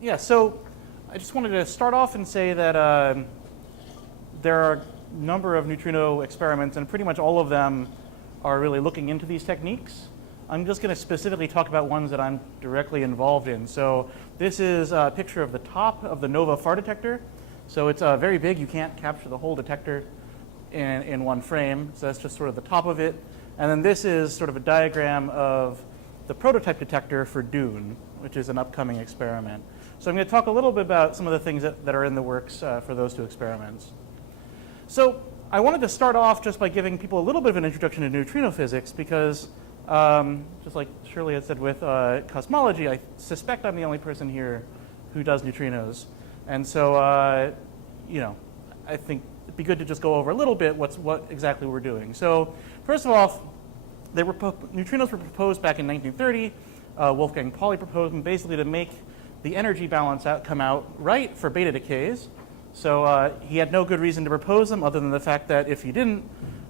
Yeah, so I just wanted to start off and say that there are a number of neutrino experiments, and pretty much all of them are really looking into these techniques. I'm just going to specifically talk about ones that I'm directly involved in. So this is a picture of the top of the NOVA far detector. So it's very big. You can't capture the whole detector in one frame. So that's just sort of the top of it. And then this is sort of a diagram of the prototype detector for Doon, which is an upcoming experiment. So I'm going to talk a little bit about some of the things that are in the works for those two experiments. So I wanted to start off just by giving people a little bit of an introduction to neutrino physics because just like Shirley had said with cosmology, I suspect I'm the only person here who does neutrinos. And so, you know, I think it'd be good to just go over a little bit what exactly we're doing. So first of all, neutrinos were proposed back in 1930. Wolfgang Pauli proposed them basically to make the energy balance come out right for beta decays. So he had no good reason to propose them other than the fact that if he didn't,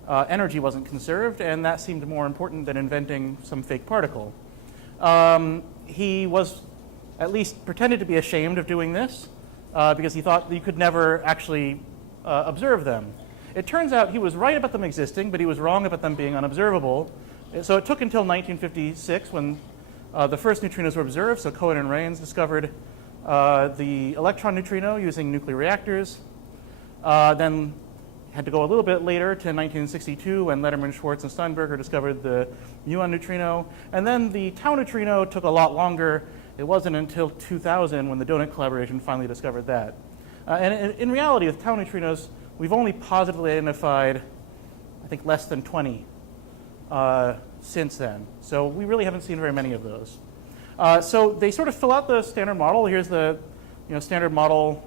energy wasn't conserved, and that seemed more important than inventing some fake particle. He was at least pretended to be ashamed of doing this because he thought that you could never actually observe them. It turns out he was right about them existing, but he was wrong about them being unobservable. So it took until 1956 when the first neutrinos were observed. So Cohen and Raynes discovered the electron neutrino using nuclear reactors. Then had to go a little bit later to 1962 when Lederman, Schwartz, and Steinberger discovered the muon neutrino. And then the tau neutrino took a lot longer. It wasn't until 2000 when the Doon collaboration finally discovered that. And in reality, with tau neutrinos, we've only positively identified, I think, less than 20 since then. So we really haven't seen very many of those. So they sort of fill out the standard model. Here's the standard model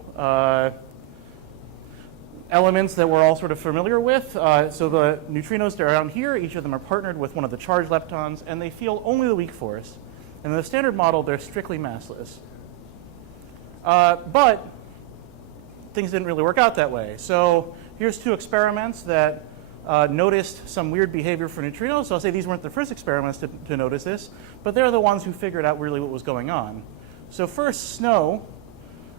elements that we're all sort of familiar with. So the neutrinos that are around here, each of them are partnered with one of the charged leptons, and they feel only the weak force. And in the standard model, they're strictly massless. But things didn't really work out that way. So here's two experiments that noticed some weird behavior for neutrinos. So I'll say these weren't the first experiments to notice this, but they're the ones who figured out really what was going on. So first, Snow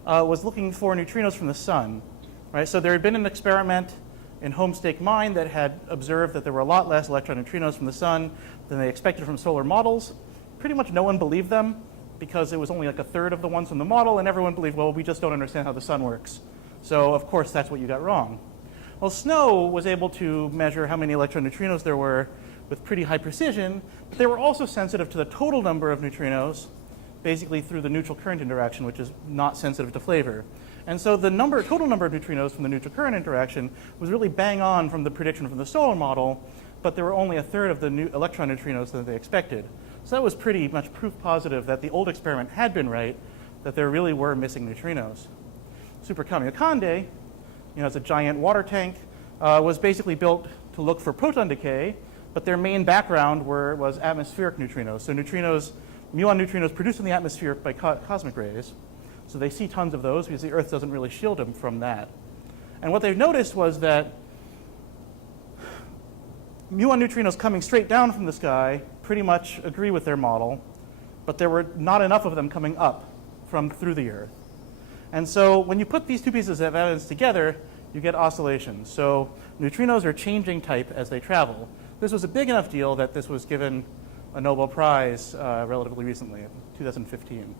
was looking for neutrinos from the sun. Right? So there had been an experiment in Homestake Mine that had observed that there were a lot less electron neutrinos from the sun than they expected from solar models. Pretty much no one believed them because it was only like a third of the ones from the model, and everyone believed, well, we just don't understand how the sun works. So of course, that's what you got wrong. Well, Snow was able to measure how many electron neutrinos there were with pretty high precision, but they were also sensitive to the total number of neutrinos, basically through the neutral current interaction, which is not sensitive to flavor. And so the total number of neutrinos from the neutral current interaction was really bang on from the prediction from the solar model, but there were only a third of the new electron neutrinos that they expected. So that was pretty much proof positive that the old experiment had been right, that there really were missing neutrinos. Super Kamiokande, it's a giant water tank, was basically built to look for proton decay, but their main background was atmospheric neutrinos. So neutrinos, muon neutrinos produced in the atmosphere by cosmic rays. So they see tons of those because the Earth doesn't really shield them from that. And what they've noticed was that muon neutrinos coming straight down from the sky pretty much agree with their model, but there were not enough of them coming up through the Earth. And so when you put these two pieces of evidence together, you get oscillations. So neutrinos are changing type as they travel. This was a big enough deal that this was given a Nobel Prize relatively recently, 2015.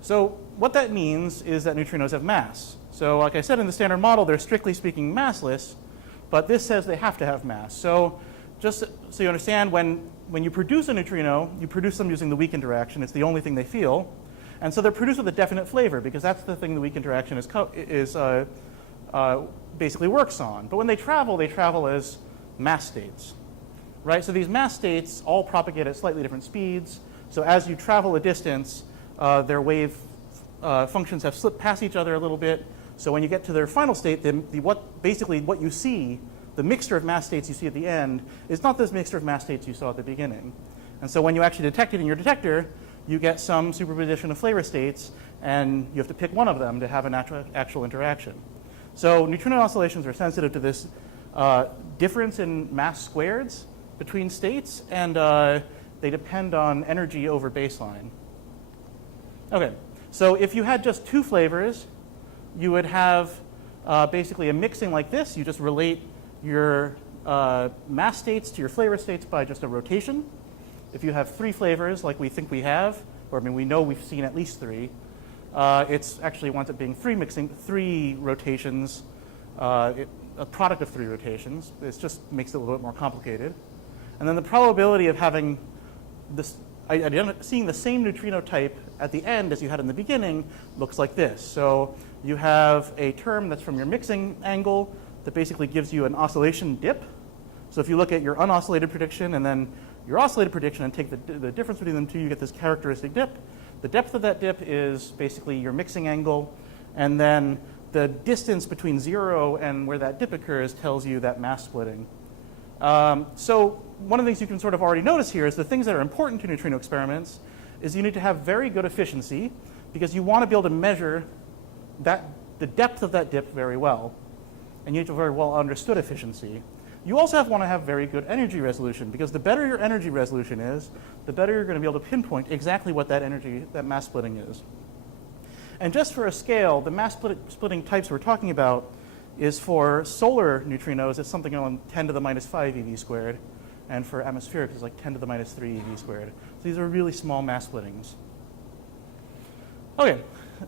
So what that means is that neutrinos have mass. So like I said, in the standard model, they're strictly speaking massless, but this says they have to have mass. So just so you understand, when you produce a neutrino, you produce them using the weak interaction. It's the only thing they feel. And so they're produced with a definite flavor because that's the thing the weak interaction basically works on. But when they travel as mass states. Right? So these mass states all propagate at slightly different speeds. So as you travel a distance, their wave functions have slipped past each other a little bit. So when you get to their final state, basically what you see, the mixture of mass states you see at the end, is not this mixture of mass states you saw at the beginning. And so when you actually detect it in your detector, you get some superposition of flavor states, and you have to pick one of them to have an actual interaction. So neutrino oscillations are sensitive to this difference in mass squareds between states, and they depend on energy over baseline. Okay, So if you had just two flavors, you would have basically a mixing like this. You just relate your mass states to your flavor states by just a rotation. If you have three flavors like we think we have, or I mean we know we've seen at least three, it's actually winds up being three rotations, a product of three rotations. It just makes it a little bit more complicated. And then the probability of having this, seeing the same neutrino type at the end as you had in the beginning looks like this. So you have a term that's from your mixing angle that basically gives you an oscillation dip. So if you look at your unoscillated prediction and then your oscillated prediction and take the difference between them two, you get this characteristic dip. The depth of that dip is basically your mixing angle, and then the distance between 0 and where that dip occurs tells you that mass splitting. So one of the things you can sort of already notice here is the things that are important to neutrino experiments is you need to have very good efficiency because you want to be able to measure the depth of that dip very well. And you need to have very well understood efficiency. You also want to have very good energy resolution because the better your energy resolution is, the better you're going to be able to pinpoint exactly what that mass splitting is. And just for a scale, the mass splitting types we're talking about is for solar neutrinos, it's something on 10 to the minus 5 eV squared. And for atmospheric, it's like 10 to the minus 3 eV squared. So these are really small mass splittings. Okay,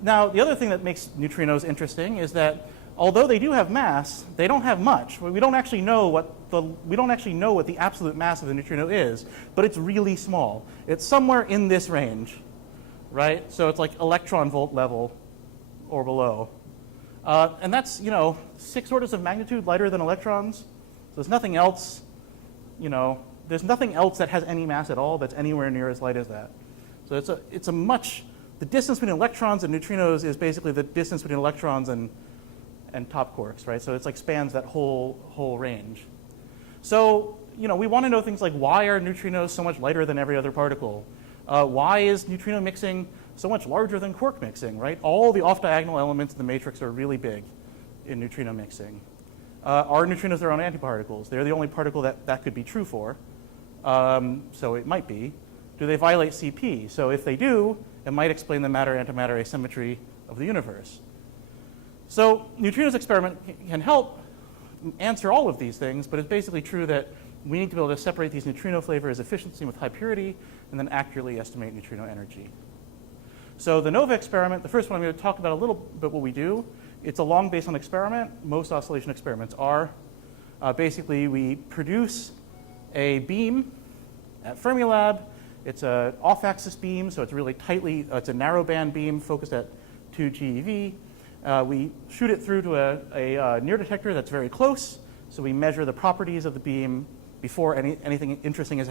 now the other thing that makes neutrinos interesting is that although they do have mass, they don't have much. We don't actually know what the absolute mass of the neutrino is, but it's really small. It's somewhere in this range, right? So it's like electron volt level or below. And that's 6 orders of magnitude lighter than electrons. So there's nothing else, there's nothing else that has any mass at all that's anywhere near as light as that. So the distance between electrons and neutrinos is basically the distance between electrons and top quarks, right? So it's like spans that whole range. So, we want to know things like why are neutrinos so much lighter than every other particle? Why is neutrino mixing so much larger than quark mixing, right? All the off-diagonal elements in the matrix are really big in neutrino mixing. Are neutrinos their own antiparticles? They're the only particle that could be true for, so it might be. Do they violate CP? So if they do, it might explain the matter-antimatter asymmetry of the universe. So neutrinos experiment can help answer all of these things, but it's basically true that we need to be able to separate these neutrino flavors efficiently with high purity and then accurately estimate neutrino energy. So the NOVA experiment, the first one I'm going to talk about a little bit what we do. It's a long baseline experiment. Most oscillation experiments are. Basically, we produce a beam at Fermilab. It's an off-axis beam, so it's really it's a narrowband beam focused at 2 GeV. We shoot it through to a near detector that's very close, so we measure the properties of the beam before anything interesting has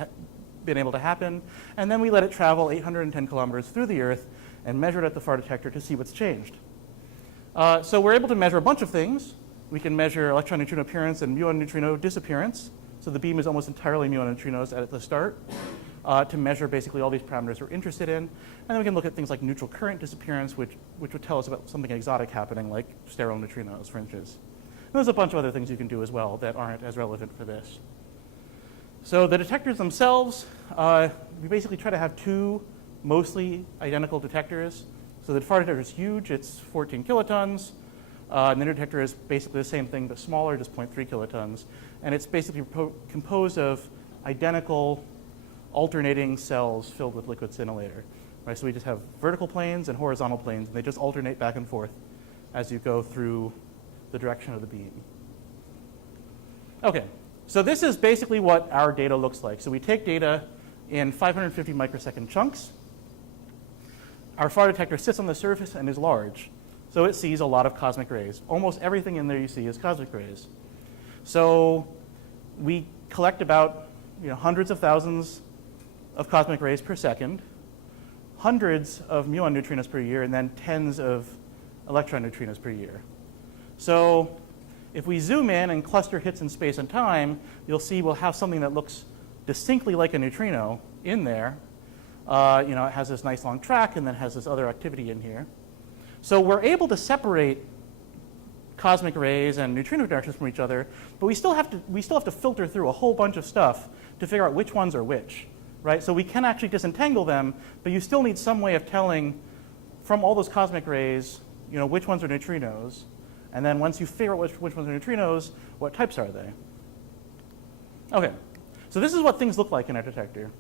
been able to happen, and then we let it travel 810 kilometers through the Earth and measure it at the far detector to see what's changed. So we're able to measure a bunch of things. We can measure electron neutrino appearance and muon neutrino disappearance, so the beam is almost entirely muon neutrinos at the start, to measure basically all these parameters we're interested in. And then we can look at things like neutral current disappearance, which would tell us about something exotic happening, like sterile neutrinos, for instance. And there's a bunch of other things you can do as well that aren't as relevant for this. So the detectors themselves, we basically try to have two mostly identical detectors. So the far detector is huge, it's 14 kilotons. And the near detector is basically the same thing, but smaller, just 0.3 kilotons. And it's basically composed of identical alternating cells filled with liquid scintillator. Right? So we just have vertical planes and horizontal planes, and they just alternate back and forth as you go through the direction of the beam. Okay, so this is basically what our data looks like. So we take data in 550 microsecond chunks. Our far detector sits on the surface and is large. So it sees a lot of cosmic rays. Almost everything in there you see is cosmic rays. So we collect about hundreds of thousands of cosmic rays per second, hundreds of muon neutrinos per year, and then tens of electron neutrinos per year. So if we zoom in and cluster hits in space and time, you'll see we'll have something that looks distinctly like a neutrino in there. It has this nice long track and then has this other activity in here. So we're able to separate cosmic rays and neutrino directions from each other, but we still have to filter through a whole bunch of stuff to figure out which ones are which, right? So we can actually disentangle them, but you still need some way of telling from all those cosmic rays, which ones are neutrinos. And then once you figure out which ones are neutrinos, what types are they? Okay, so this is what things look like in our detector.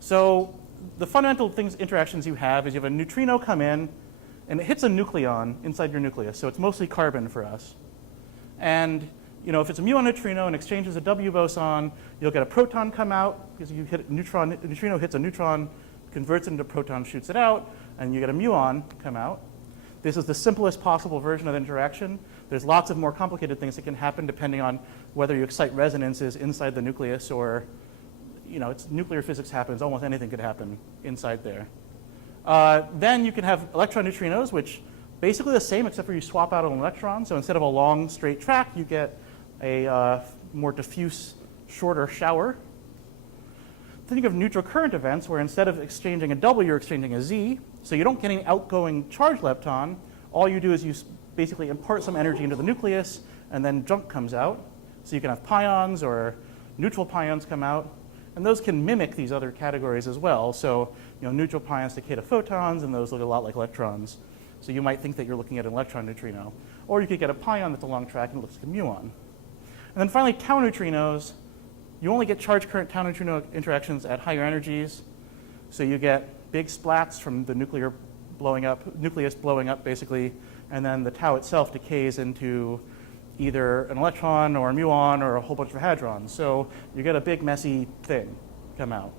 So the fundamental interactions you have is you have a neutrino come in, and it hits a nucleon inside your nucleus. So it's mostly carbon for us. And if it's a muon neutrino and exchanges a W boson, you'll get a proton come out because you hit a neutrino hits a neutron, converts it into a proton, shoots it out, and you get a muon come out. This is the simplest possible version of interaction. There's lots of more complicated things that can happen depending on whether you excite resonances inside the nucleus or, it's nuclear physics happens. Almost anything could happen inside there. Then you can have electron neutrinos, which basically the same except for you swap out an electron. So instead of a long straight track, you get a more diffuse, shorter shower. Then you have neutral current events where instead of exchanging a W, you're exchanging a Z. So you don't get any outgoing charged lepton. All you do is you basically impart some energy into the nucleus, and then junk comes out. So you can have pions or neutral pions come out. And those can mimic these other categories as well. So neutral pions decay to photons, and those look a lot like electrons. So you might think that you're looking at an electron neutrino. Or you could get a pion that's a long track and it looks like a muon. And then finally, tau neutrinos. You only get charge current tau neutrino interactions at higher energies. So you get big splats from the nucleus blowing up basically, and then the tau itself decays into either an electron or a muon or a whole bunch of hadrons. So you get a big messy thing come out.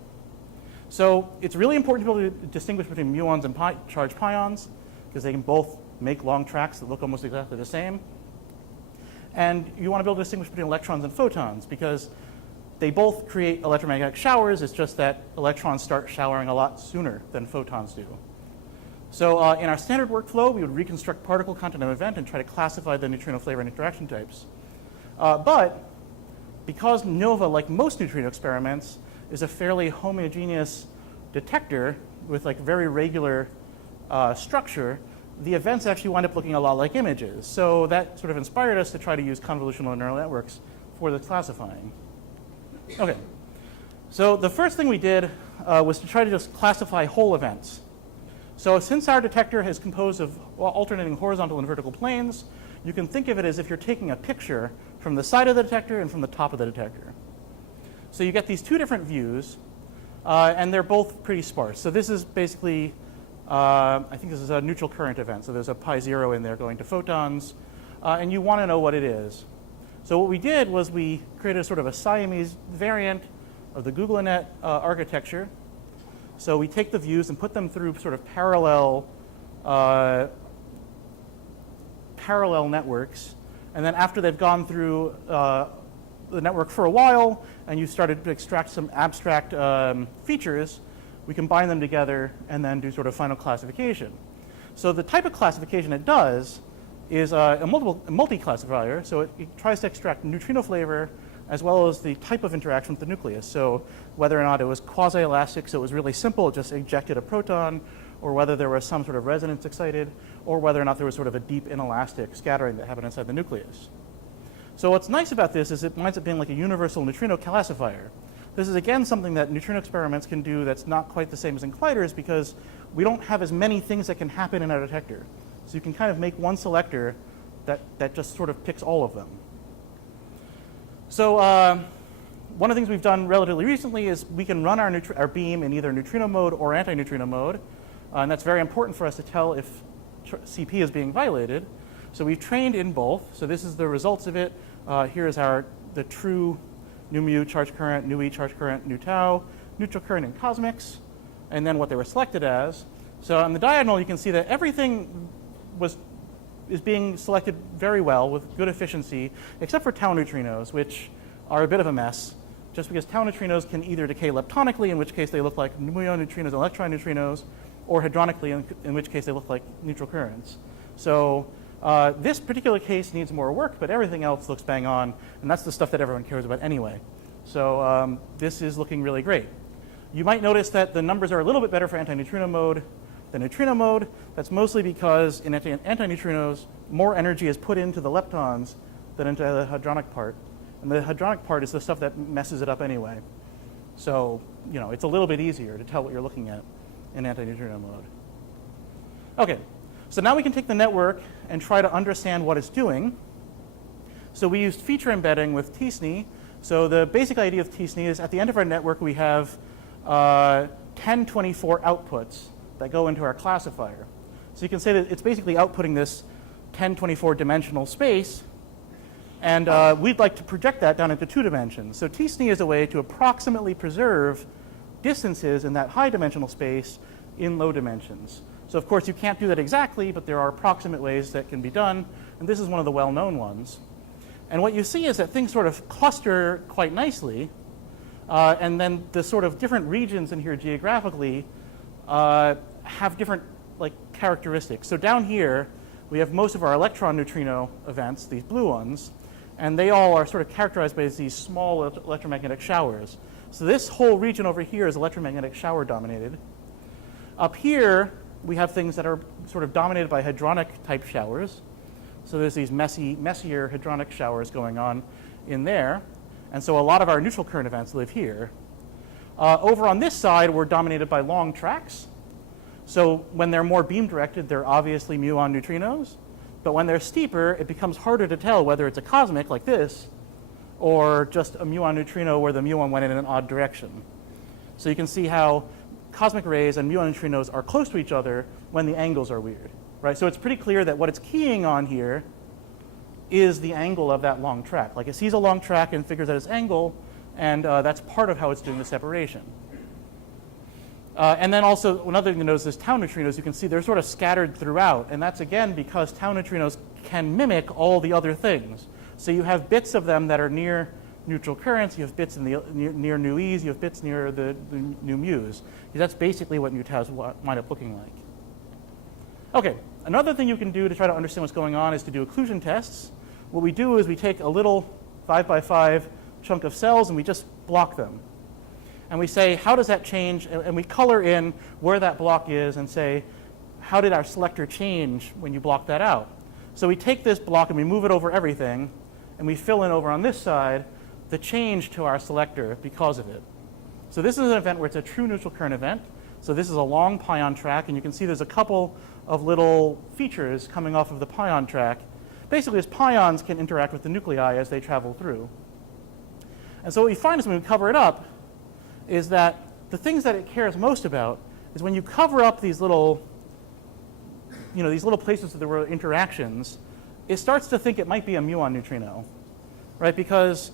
So it's really important to be able to distinguish between muons and charged pions because they can both make long tracks that look almost exactly the same. And you want to be able to distinguish between electrons and photons because they both create electromagnetic showers. It's just that electrons start showering a lot sooner than photons do. So in our standard workflow, we would reconstruct particle content of an event and try to classify the neutrino flavor and interaction types. But because NOVA, like most neutrino experiments, is a fairly homogeneous detector with very regular structure, the events actually wind up looking a lot like images. So that sort of inspired us to try to use convolutional neural networks for the classifying. Okay, so the first thing we did was to try to just classify whole events. So since our detector is composed of alternating horizontal and vertical planes, you can think of it as if you're taking a picture from the side of the detector and from the top of the detector. So you get these two different views, and they're both pretty sparse. So this is basically, I think this is a neutral current event. So there's a pi 0 in there going to photons, and you want to know what it is. So what we did was we created a sort of a Siamese variant of the GoogleNet architecture. So we take the views and put them through sort of parallel networks. And then after they've gone through the network for a while and you started to extract some abstract features, we combine them together and then do sort of final classification. So the type of classification it does is a multi-classifier. So it tries to extract neutrino flavor as well as the type of interaction with the nucleus. So whether or not it was quasi-elastic, so it was really simple, it just ejected a proton, or whether there was some sort of resonance excited, or whether or not there was sort of a deep inelastic scattering that happened inside the nucleus. So what's nice about this is it winds up being like a universal neutrino classifier. This is, again, something that neutrino experiments can do that's not quite the same as in colliders because we don't have as many things that can happen in our detector. So you can kind of make one selector that just sort of picks all of them. So one of the things we've done relatively recently is we can run our beam in either neutrino mode or anti-neutrino mode. And that's very important for us to tell if CP is being violated. So we've trained in both. So this is the results of it. Here is the true nu mu charge current, nu e charge current, nu tau, neutral current in cosmics, and then what they were selected as. So on the diagonal, you can see that everything is being selected very well with good efficiency, except for tau neutrinos, which are a bit of a mess, just because tau neutrinos can either decay leptonically, in which case they look like muon neutrinos and electron neutrinos, or hadronically, in which case they look like neutral currents. So this particular case needs more work, but everything else looks bang on, and that's the stuff that everyone cares about anyway. So this is looking really great. You might notice that the numbers are a little bit better for anti-neutrino mode than neutrino mode. That's mostly because in anti-neutrinos, more energy is put into the leptons than into the hadronic part. And the hadronic part is the stuff that messes it up anyway. So, it's a little bit easier to tell what you're looking at in anti-neutrino mode. Okay, so now we can take the network and try to understand what it's doing. So we used feature embedding with t-SNE. So the basic idea of t-SNE is at the end of our network we have 1024 outputs that go into our classifier. So you can say that it's basically outputting this 1024 dimensional space, and we'd like to project that down into 2 dimensions. So t-SNE is a way to approximately preserve distances in that high dimensional space in low dimensions. So of course you can't do that exactly, but there are approximate ways that can be done, and this is one of the well-known ones. And what you see is that things sort of cluster quite nicely, and then the sort of different regions in here geographically have different characteristics. So down here we have most of our electron neutrino events, these blue ones, and they all are sort of characterized by these small electromagnetic showers. So this whole region over here is electromagnetic shower dominated. Up here we have things that are sort of dominated by hadronic type showers. So there's these messier hadronic showers going on in there. And so a lot of our neutral current events live here. Over on this side, we're dominated by long tracks. So when they're more beam directed, they're obviously muon neutrinos. But when they're steeper, it becomes harder to tell whether it's a cosmic like this or just a muon neutrino where the muon went in an odd direction. So you can see how cosmic rays and muon neutrinos are close to each other when the angles are weird. Right? So it's pretty clear that what it's keying on here is the angle of that long track. Like it sees a long track and figures out its angle, and that's part of how it's doing the separation. And then also another thing to notice is tau neutrinos. You can see they're sort of scattered throughout, and that's again because tau neutrinos can mimic all the other things. So you have bits of them that are near neutral currents, you have bits in the near nu e's, you have bits near the nu mu's. That's basically what nu taus wind up looking like. Okay, another thing you can do to try to understand what's going on is to do occlusion tests. What we do is we take a little 5x5 chunk of cells and we just block them. And we say, how does that change? And we color in where that block is and say, how did our selector change when you block that out? So we take this block and we move it over everything, and we fill in over on this side the change to our selector because of it. So this is an event where it's a true neutral current event. So this is a long pion track, and you can see there's a couple of little features coming off of the pion track. Basically, as pions can interact with the nuclei as they travel through. And so what we find is when we cover it up is that the things that it cares most about is when you cover up these little, these little places that there were interactions, it starts to think it might be a muon neutrino, right? Because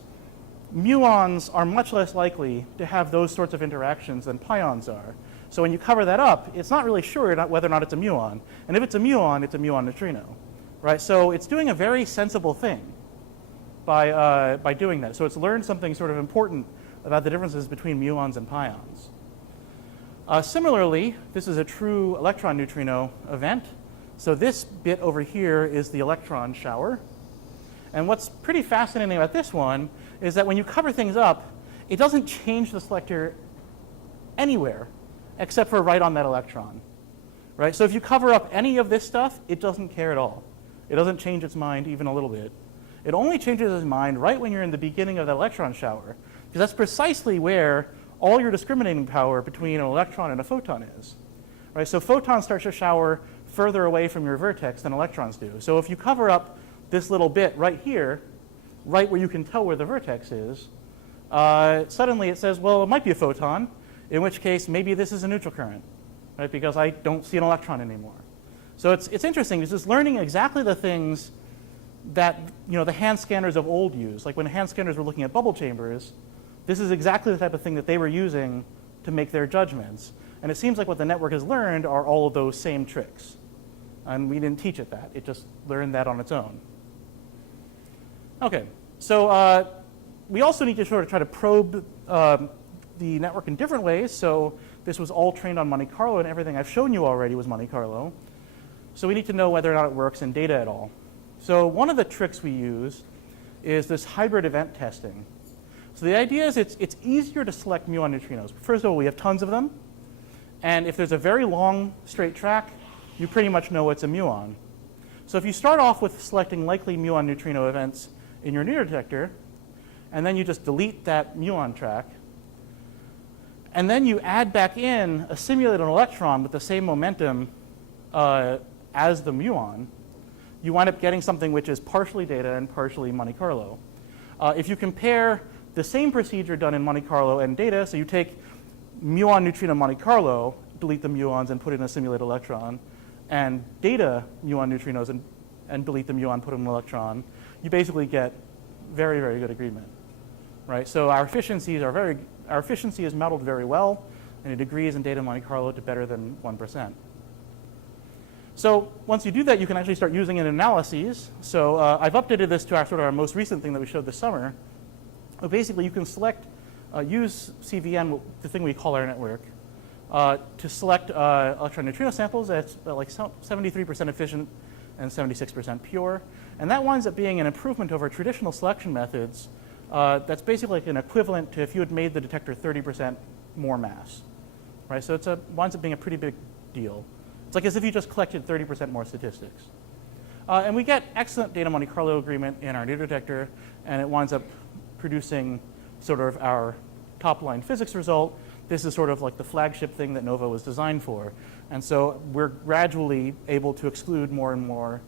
muons are much less likely to have those sorts of interactions than pions are. So when you cover that up, it's not really sure whether or not it's a muon. And if it's a muon neutrino, right? So it's doing a very sensible thing by doing that. So it's learned something sort of important about the differences between muons and pions. Similarly, this is a true electron neutrino event. So this bit over here is the electron shower. And what's pretty fascinating about this one is that when you cover things up, it doesn't change the selector anywhere except for right on that electron. Right? So if you cover up any of this stuff, it doesn't care at all. It doesn't change its mind even a little bit. It only changes its mind right when you're in the beginning of that electron shower, because that's precisely where all your discriminating power between an electron and a photon is. Right? So photons start to shower further away from your vertex than electrons do. So if you cover up this little bit right here, right where you can tell where the vertex is, suddenly it says, well, it might be a photon, in which case maybe this is a neutral current, right? Because I don't see an electron anymore. So it's interesting. It's just learning exactly the things that the hand scanners of old used. Like when hand scanners were looking at bubble chambers, this is exactly the type of thing that they were using to make their judgments. And it seems like what the network has learned are all of those same tricks. And we didn't teach it that. It just learned that on its own. Okay, so we also need to sort of try to probe the network in different ways. So this was all trained on Monte Carlo, and everything I've shown you already was Monte Carlo. So we need to know whether or not it works in data at all. So one of the tricks we use is this hybrid event testing. So the idea is it's easier to select muon neutrinos. First of all, we have tons of them. And if there's a very long straight track, you pretty much know it's a muon. So if you start off with selecting likely muon neutrino events in your neural detector, and then you just delete that muon track, and then you add back in a simulated electron with the same momentum as the muon, you wind up getting something which is partially data and partially Monte Carlo. If you compare the same procedure done in Monte Carlo and data, so you take muon neutrino Monte Carlo, delete the muons and put in a simulated electron, and data muon neutrinos and delete the muon, put in an electron, you basically get very, very good agreement, right? So our efficiency is modeled very well, and it agrees in data Monte Carlo to better than 1%. So once you do that, you can actually start using it in analyses. So I've updated this to our most recent thing that we showed this summer. But basically, you can select, use CVN, the thing we call our network, to select electron neutrino samples that's like 73% efficient and 76% pure. And that winds up being an improvement over traditional selection methods. That's basically like an equivalent to if you had made the detector 30% more mass, right? So it winds up being a pretty big deal. It's like as if you just collected 30% more statistics. And we get excellent data Monte Carlo agreement in our new detector, and it winds up producing sort of our top-line physics result. This is sort of like the flagship thing that NOVA was designed for. And so we're gradually able to exclude more and more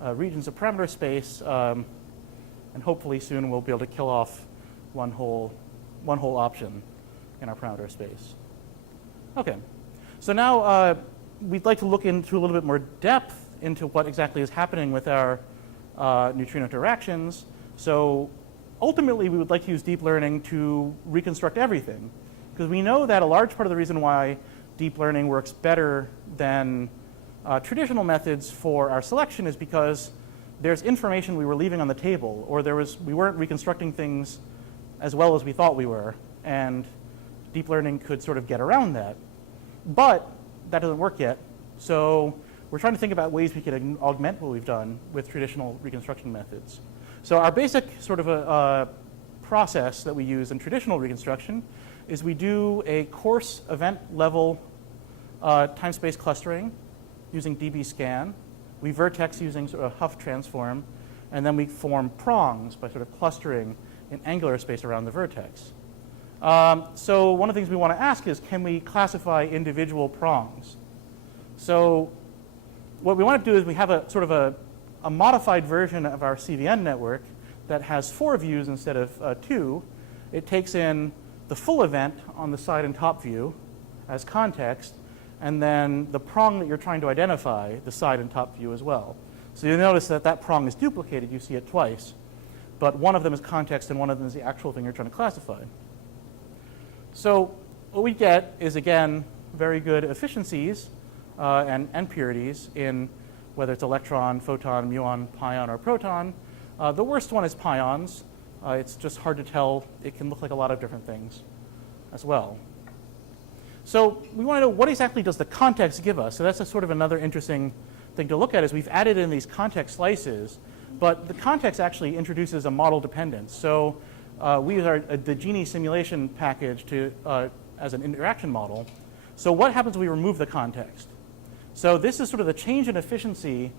regions of parameter space, and hopefully soon we'll be able to kill off one whole option in our parameter space. Okay, so now we'd like to look into a little bit more depth into what exactly is happening with our neutrino interactions. So ultimately, we would like to use deep learning to reconstruct everything, because we know that a large part of the reason why deep learning works better than traditional methods for our selection is because there's information we were leaving on the table, or we weren't reconstructing things as well as we thought we were, and deep learning could sort of get around that. But that doesn't work yet, so we're trying to think about ways we could augment what we've done with traditional reconstruction methods. So our basic sort of a process that we use in traditional reconstruction is we do a coarse event level time-space clustering using dbScan. We vertex using sort of Huff transform, and then we form prongs by sort of clustering in angular space around the vertex. So one of the things we want to ask is, can we classify individual prongs? So what we want to do is we have a sort of a modified version of our CVN network that has 4 views instead of 2. It takes in the full event on the side and top view as context, and then the prong that you're trying to identify, the side and top view as well. So you'll notice that that prong is duplicated. You see it twice. But one of them is context and one of them is the actual thing you're trying to classify. So what we get is, again, very good efficiencies and purities in whether it's electron, photon, muon, pion, or proton. The worst one is pions. It's just hard to tell. It can look like a lot of different things as well. So we want to know, what exactly does the context give us? So that's a sort of another interesting thing to look at, is we've added in these context slices, but the context actually introduces a model dependence. So we use the Genie simulation package as an interaction model. So what happens when we remove the context? So this is sort of the change in efficiency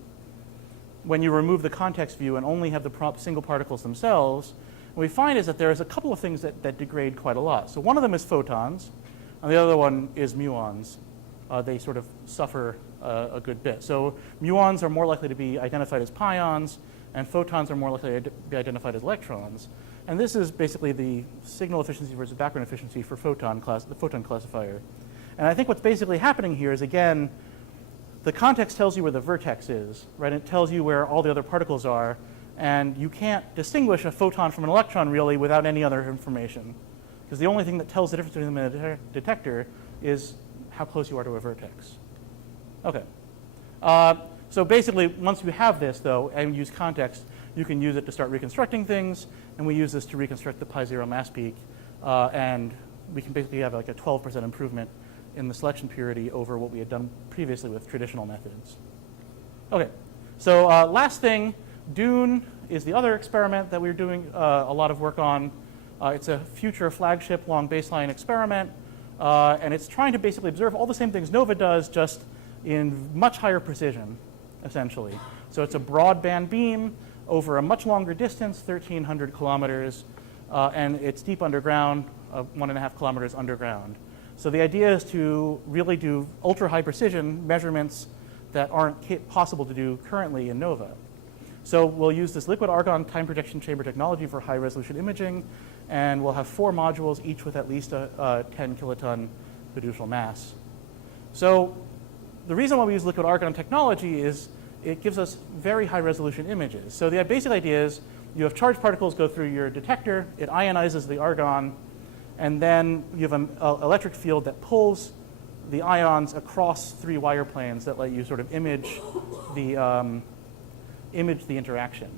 when you remove the context view and only have the single particles themselves. What we find is that there's a couple of things that degrade quite a lot. So one of them is photons, and the other one is muons. They sort of suffer a good bit. So muons are more likely to be identified as pions, and photons are more likely to be identified as electrons. And this is basically the signal efficiency versus background efficiency for the photon classifier. And I think what's basically happening here is, again, the context tells you where the vertex is, right? It tells you where all the other particles are, and you can't distinguish a photon from an electron really without any other information, because the only thing that tells the difference between them in a detector is how close you are to a vertex. Okay. So basically, once you have this, though, and use context, you can use it to start reconstructing things, and we use this to reconstruct the pi0 mass peak, and we can basically have like a 12% improvement in the selection purity over what we had done previously with traditional methods. Okay, so last thing, Doon is the other experiment that we're doing a lot of work on. It's a future flagship long baseline experiment, and it's trying to basically observe all the same things NOVA does, just in much higher precision, essentially. So it's a broadband beam over a much longer distance, 1,300 kilometers, and it's deep underground, 1.5 kilometers underground. So the idea is to really do ultra high precision measurements that aren't possible to do currently in NOVA. So we'll use this liquid argon time projection chamber technology for high resolution imaging, and we'll have 4 modules, each with at least a 10 kiloton fiducial mass. So the reason why we use liquid argon technology is it gives us very high resolution images. So the basic idea is you have charged particles go through your detector, it ionizes the argon, and then you have an electric field that pulls the ions across 3 wire planes that let you sort of image the interaction.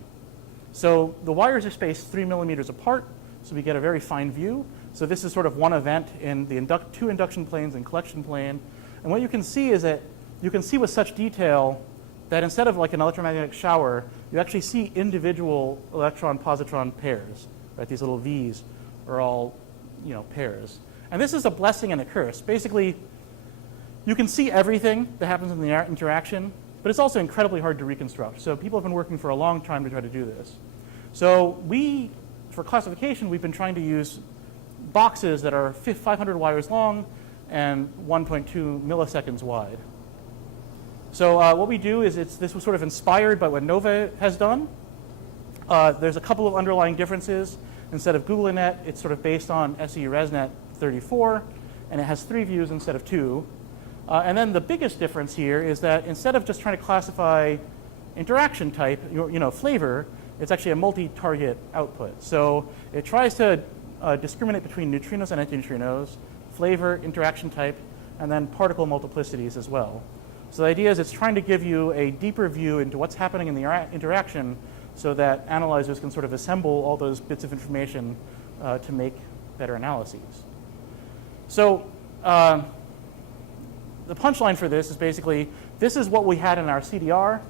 So the wires are spaced 3 millimeters apart, so we get a very fine view. So this is sort of one event in the 2 induction planes and collection plane. And what you can see is that you can see with such detail that instead of like an electromagnetic shower, you actually see individual electron-positron pairs. Right? These little V's are all pairs. And this is a blessing and a curse. Basically, you can see everything that happens in the interaction, but it's also incredibly hard to reconstruct. So people have been working for a long time to try to do this. So for classification, we've been trying to use boxes that are 500 wires long and 1.2 milliseconds wide. So what we do is this was sort of inspired by what NOVA has done. There's a couple of underlying differences. Instead of GoogleNet, it's sort of based on SE ResNet 34, and it has 3 views instead of 2. And then the biggest difference here is that instead of just trying to classify interaction type, flavor, it's actually a multi-target output. So it tries to discriminate between neutrinos and antineutrinos, flavor, interaction type, and then particle multiplicities as well. So the idea is it's trying to give you a deeper view into what's happening in the interaction so that analyzers can sort of assemble all those bits of information to make better analyses. So the punchline for this is basically, this is what we had in our CDR.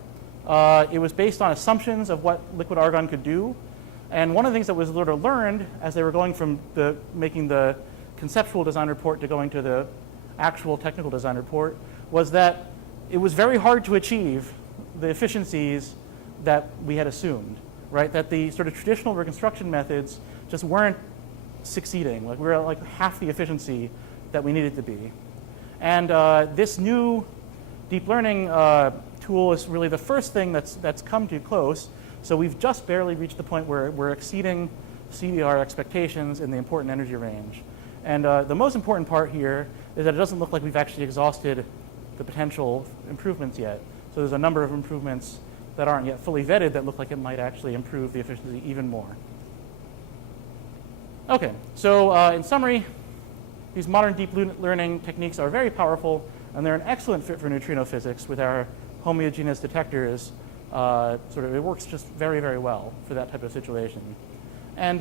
It was based on assumptions of what liquid argon could do. And one of the things that was sort of learned as they were going from making the conceptual design report to going to the actual technical design report was that it was very hard to achieve the efficiencies that we had assumed, right? That the sort of traditional reconstruction methods just weren't succeeding. Like we were at like half the efficiency that we needed to be. And this new deep learning tool is really the first thing that's come too close. So we've just barely reached the point where we're exceeding CDR expectations in the important energy range. And the most important part here is that it doesn't look like we've actually exhausted the potential improvements yet. So there's a number of improvements that aren't yet fully vetted that look like it might actually improve the efficiency even more. Okay, so in summary, these modern deep learning techniques are very powerful, and they're an excellent fit for neutrino physics with our homogeneous detectors. It works just very, very well for that type of situation. And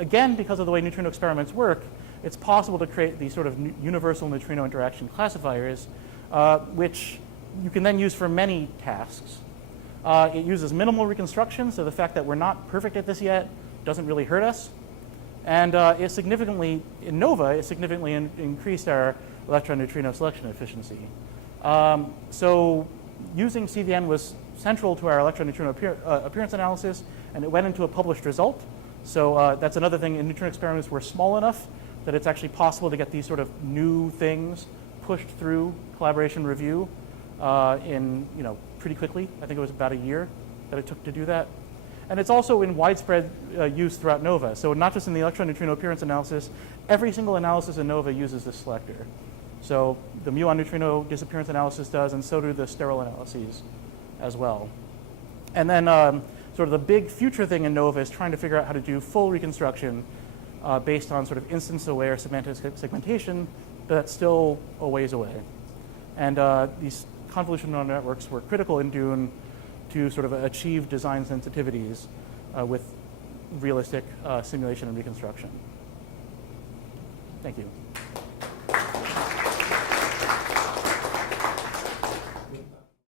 again, because of the way neutrino experiments work, it's possible to create these sort of universal neutrino interaction classifiers, which you can then use for many tasks. It uses minimal reconstruction, so the fact that we're not perfect at this yet doesn't really hurt us. And it significantly, in NOVA, it significantly increased our electron-neutrino selection efficiency. So using CVN was central to our electron-neutrino appearance analysis, and it went into a published result. So that's another thing, in neutrino experiments we're small enough that it's actually possible to get these sort of new things pushed through collaboration review in pretty quickly. I think it was about a year that it took to do that. And it's also in widespread use throughout NOVA. So not just in the electron-neutrino appearance analysis, every single analysis in NOVA uses this selector. So the muon neutrino disappearance analysis does, and so do the sterile analyses as well. And then sort of the big future thing in NOVA is trying to figure out how to do full reconstruction based on sort of instance-aware semantic segmentation, but that's still a ways away. And these convolutional neural networks were critical in Doon to sort of achieve design sensitivities with realistic simulation and reconstruction. Thank you.